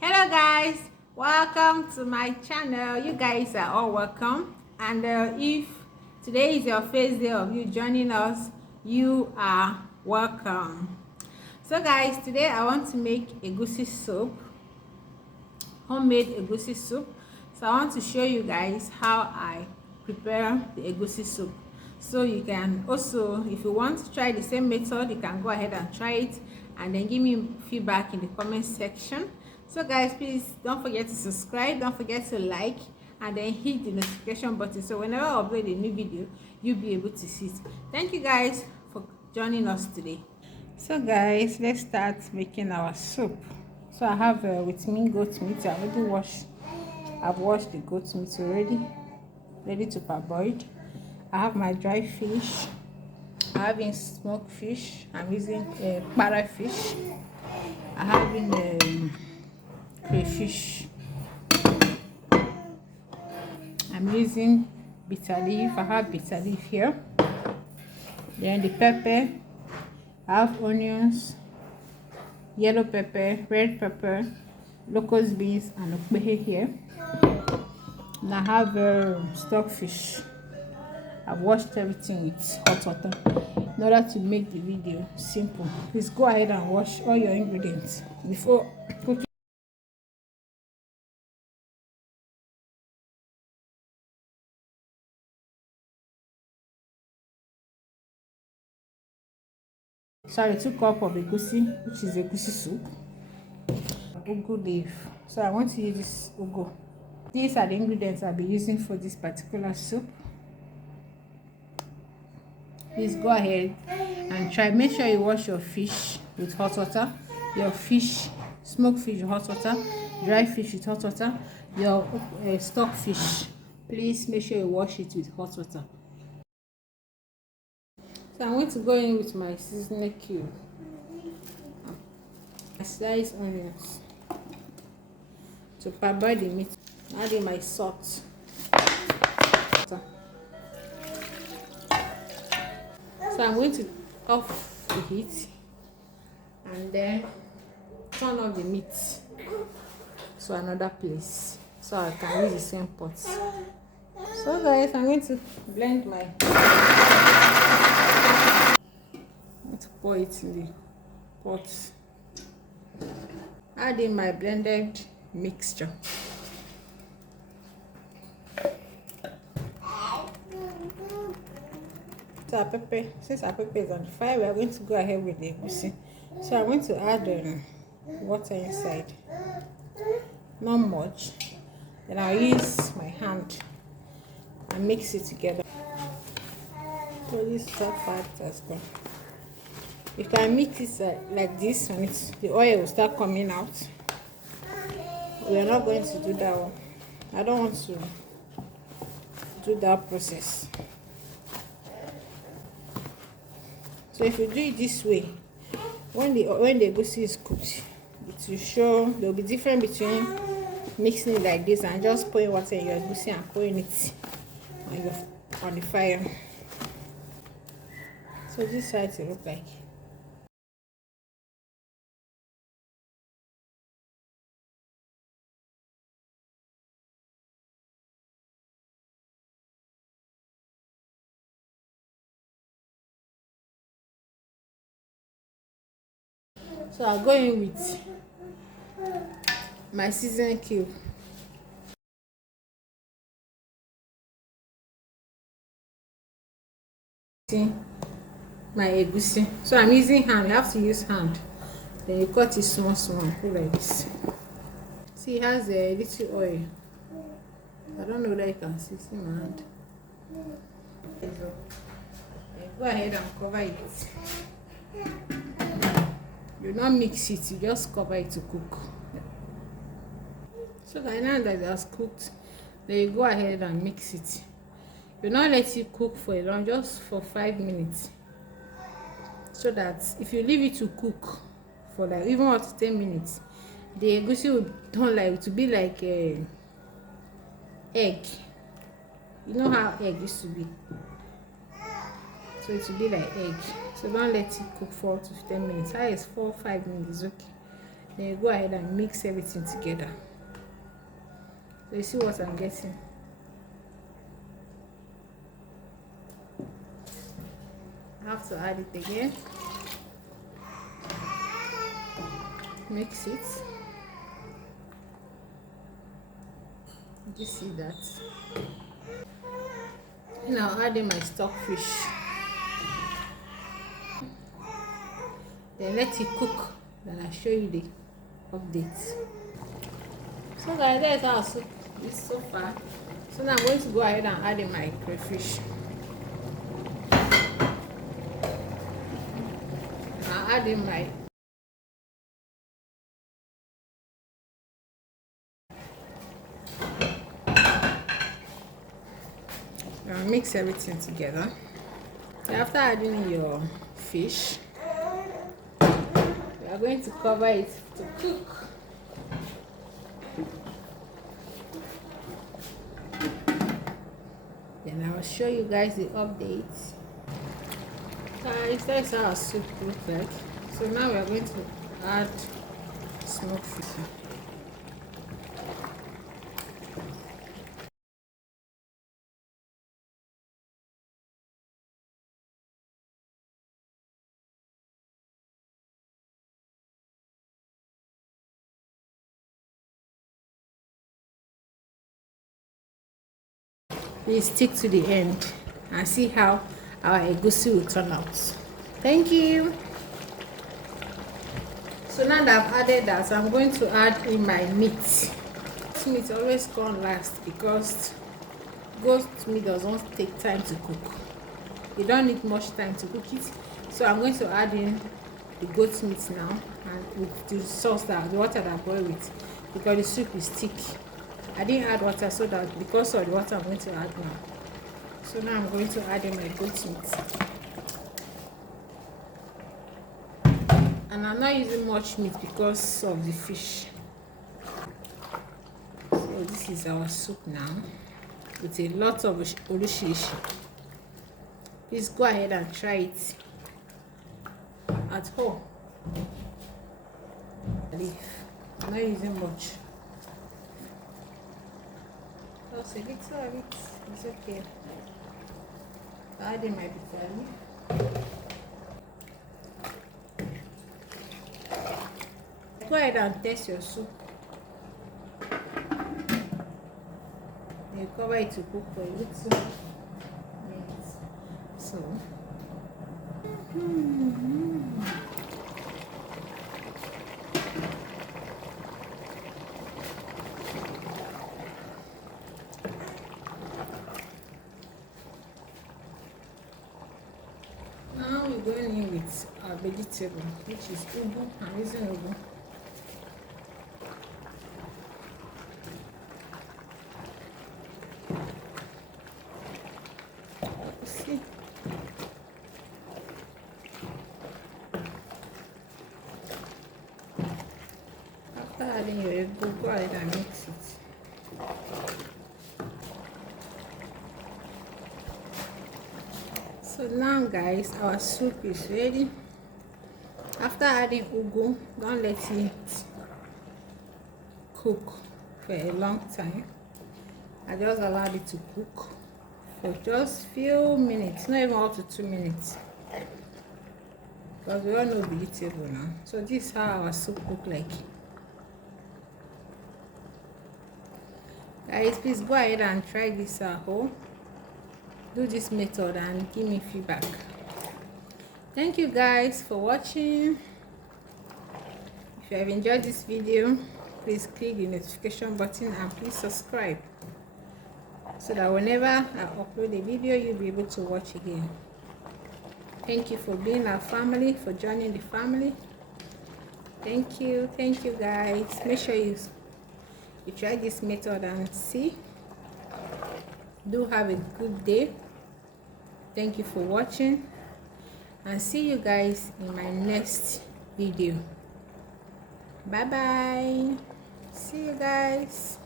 Hello guys, welcome to my channel. You guys are all welcome, and if today is your first day of you joining us, you are welcome. So guys, today I want to make egusi soup, homemade egusi soup. So I want to show you guys how I prepare the egusi soup. So you can also, if you want to try the same method, you can go ahead and try it and then give me feedback in the comment section. So guys, please don't forget to subscribe, don't forget to like, and then hit the notification button so whenever I upload a new video, you'll be able to see it. Thank you guys for joining us today. So guys, let's start making our soup. So I have with me goat meat. I've washed the goat meat already, ready to parboil. I have my dry fish. I have in smoked fish. I'm using parrotfish. I have in crayfish. I'm using bitter leaf. I have bitter leaf here. Then the pepper. I have onions, yellow pepper, red pepper, locust beans, and okpehe here. And I have stockfish. I've washed everything with hot water in order to make the video simple. Please go ahead and wash all your ingredients before cooking. Sorry, 2 cups of egusi, which is egusi soup. Ugu leaf. So I want to use this ugu. These are the ingredients I'll be using for this particular soup. Please go ahead and try. Make sure you wash your fish with hot water. Your fish, smoked fish with hot water, dry fish with hot water, your stock fish. Please make sure you wash it with hot water. So I'm going to go in with my seasoning cube. I slice onions to parboil the meat. Add in my salt. So I'm going to off the heat and then turn off the meat to another place so I can use the same pot. So guys, I'm going to blend my, I'm going to pour it in the pot. Add in my blended mixture. So our pepper, since our pepper is on fire, we are going to go ahead with the egusi. So I'm going to add water inside, not much. Then I'll use my hand and mix it together. So this top part has gone. If I mix it like this, and the oil will start coming out. We are not going to do that one. I don't want to do that process. So if you do it this way, when the egusi is cooked, it will show. There will be difference between mixing it like this and just pouring water in your egusi and pouring it on the fire. So this is how it will look like. So I'll go in with my seasoning cube. My egusi. So I'm using hand. You have to use hand. Then you cut it small, put like this. See, it has a little oil. I don't know whether you can see my hand. Go ahead and cover it. You don't mix it, you just cover it to cook. So that now that it has cooked, then you go ahead and mix it. You not let it cook for a long, just for 5 minutes. So that if you leave it to cook for like even up to 10 minutes, the egusi will turn like, it will be like a egg. You know how egg used to be. So it will be like egg. So don't let it cook for up to 10 minutes. How is 4 or 5 minutes? Okay. Then you go ahead and mix everything together. So you see what I'm getting. I have to add it again. Mix it. You see that? Now add in my stock fish. Then let it cook. Then I'll show you the updates. So guys, that's our soup is so far. So now I'm going to go ahead and add in my crayfish. I'll add in my mix everything together. After adding your fish, we are going to cover it to cook. Then I'll show you guys the updates. Guys, that's how our soup looks like. So now we are going to add smoked fish. Please stick to the end and see how our egusi will turn out. Thank you. So now that I've added that, I'm going to add in my meat. This meat always comes last because goat meat doesn't take time to cook. You don't need much time to cook it. So I'm going to add in the goat meat now, and with the sauce, the water that I boil with, because the soup is thick. I didn't add water so that because of the water I'm going to add now. So now I'm going to add in my goat meat. And I'm not using much meat because of the fish. So this is our soup now with a lot of orishirishi. Please go ahead and try it at home. I'm not using much. Just a little of it, it's okay. Adding my bitter leaf. Go ahead and taste your soup. You cover it to cook for a little minutes. So now we're going in with our vegetable, which is ugu. I'm using ugu. See, after adding your egg, go ahead and mix it. So now guys, our soup is ready. After adding ugu, don't let it cook for a long time. I just allowed it to cook for just few minutes, not even up to 2 minutes, because we all know vegetable now. So this is how our soup look like. Guys, please go ahead and try this at home. Do this method and give me feedback. Thank you guys for watching. If you have enjoyed this video, please click the notification button and please subscribe, so that whenever I upload a video, you'll be able to watch again. Thank you for being our family, for joining the family. Thank you guys. Make sure you try this method and see. Do have a good day. Thank you for watching, and see you guys in my next video. Bye bye. See you guys.